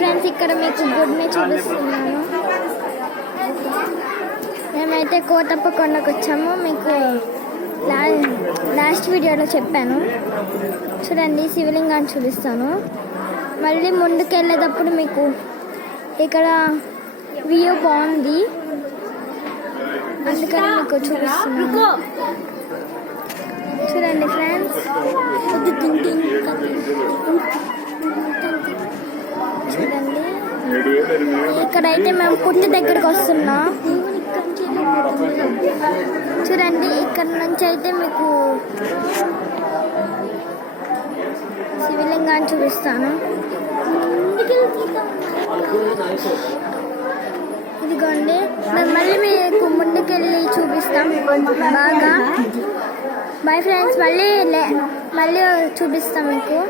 Friends, ఇక్కడ మీకు గుడిని చూపిస్తున్నాను. మేమైతే కోటప్ప కొండకు వచ్చాము. మీకు లాస్ట్ వీడియోలో చెప్పాను. చూడండి, శివలింగాన్ని చూపిస్తాను. మళ్ళీ ముందుకు వెళ్ళేటప్పుడు మీకు ఇక్కడ వ్యూ బాగుంది, అందుకని మీకు చూపిస్తున్నాను. చూడండి ఫ్రెండ్స్, చూడండి ఇక్కడైతే మేము పుట్టి దగ్గరికి వస్తున్నాం. చూడండి, ఇక్కడ నుంచి అయితే మీకు శివలింగాన్ని చూపిస్తాను. ఇదిగోండి, మేము మళ్ళీ మీకు ముందుకెళ్ళి చూపిస్తాం బాగా. బాయ్ ఫ్రెండ్స్, మళ్ళీ చూపిస్తాం మీకు.